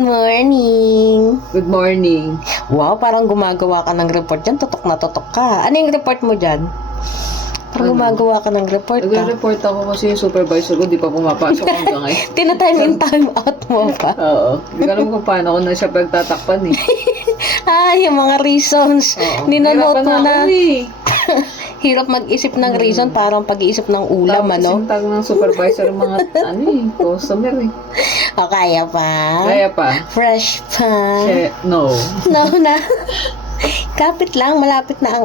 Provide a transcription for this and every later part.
Morning! Good morning. Wow, parang gumagawa ka ng report dyan. Tutok na tutok ka. Ano yung report mo dyan? Parang gumagawa ka ng report ka. Nagre-report ako kasi yung supervisor ko di pa pumapasok hanggang ngayon. Tinatime in time out mo pa. Oo. Hindi ko alam kung paano ko na siya pagtatakpan eh. Yung mga reasons. Oo. Ninanote mo Hirapan na. ako eh. Hirap mag-isip ng reason, parang pag-iisip ng ulam, Tapos ano? yung tag ng supervisor yung mga customer eh. O, kaya pa? Kaya pa. Fresh pa? No. No na. Kapit lang, malapit na ang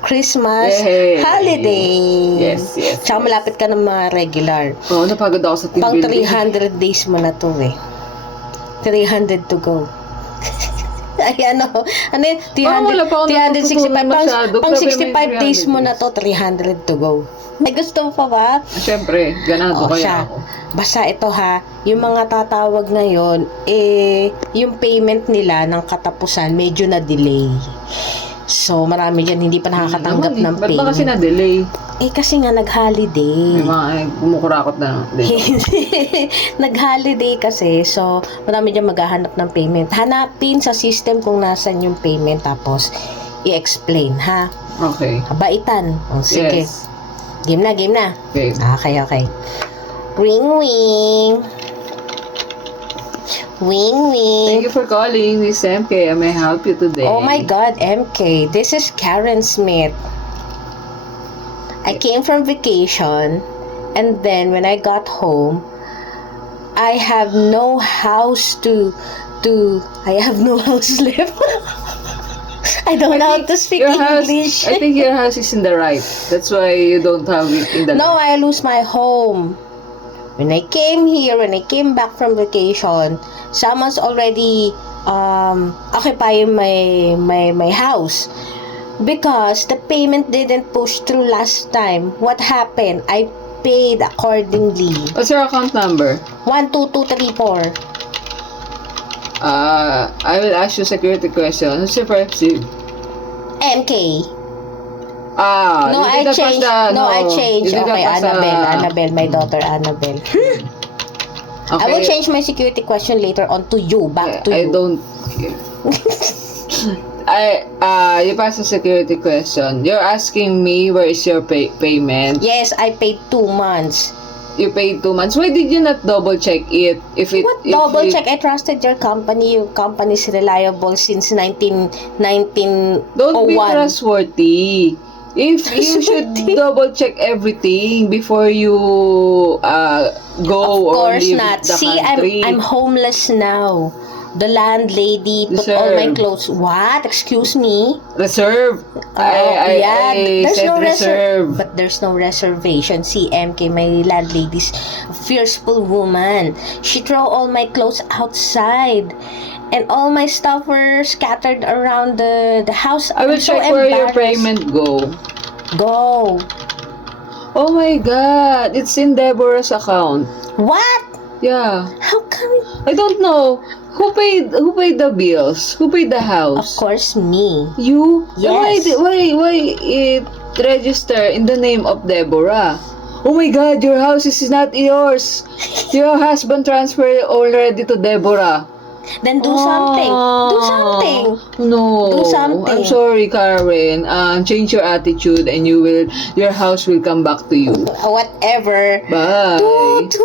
Christmas Yay! holiday. Yes. Tsaka malapit ka ng mga regular. Oo, napagod ako sa team Pang building. 300 days mo na to eh. 300 to go. Ay, ano yun? 300, wala pa akong 365. natutunan masyado. Pang Grabe, 65 may 300 days mo na to, 300 to go. Ay, gusto mo pa ba? Siyempre, ganado kaya ako. Basta ito ha, yung mga tatawag ngayon, yung payment nila ng katapusan, medyo na-delay. So, marami dyan hindi pa nakakatanggap ng Ba't payment. ba kasi na-delay? Kasi nga nag-holiday. May mga kumukurakot na. Nag-holiday kasi, so marami dyan maghahanap ng payment. Hanapin sa system kung nasan yung payment, tapos i-explain, ha? Okay. Baitan. O, sige. Yes. Game na. Okay. Okay. Ring. Thank you for calling. This is MK. I may help you today. Oh my God, MK. This is Karen Smith. I came from vacation, and then when I got home, I have no house I have no house left. I don't know how to speak English. I think your house is in the right. That's why you don't have it in the No, I lose my home. When I came back from vacation, someone's already occupying my house. Because the payment didn't push through last time. What happened? I paid accordingly. What's your account number? 12234. I will ask you security question. What's your first name? MK. No, you I didn't pass changed. the- I changed. you didn't Okay, pass the- Annabelle, my daughter Annabelle. I will change my security question later on to you. Back to I you. don't. You passed the security question. You're asking me where is your payment. Yes, I paid 2 months. You paid 2 months. Why did you not double check it? What double check? I trusted your company. Your company is reliable since 1901. Don't be trustworthy. If you should double check everything before you go Of or course leave not. the See, country. I'm homeless now. The landlady put all my clothes. What? Excuse me? Reserve. I There's said no reserve. But there's no reservation. See, MK, my landlady's a fearful woman. She throw all my clothes outside. And all my stuff were scattered around the house. I will I'm so check where your embarrassed. payment go. Go. Oh my God! It's in Deborah's account. What? Yeah. How come? I don't know. Who paid the bills? Who paid the Of house? course, me. You? Yes. Why it register in the name of Deborah? Oh my God, your house is not yours. Your husband transferred already to Deborah. Then do something. Do something. No. Do something. I'm sorry, Karen. Change your attitude and your house will come back to you. Whatever. Bye. Do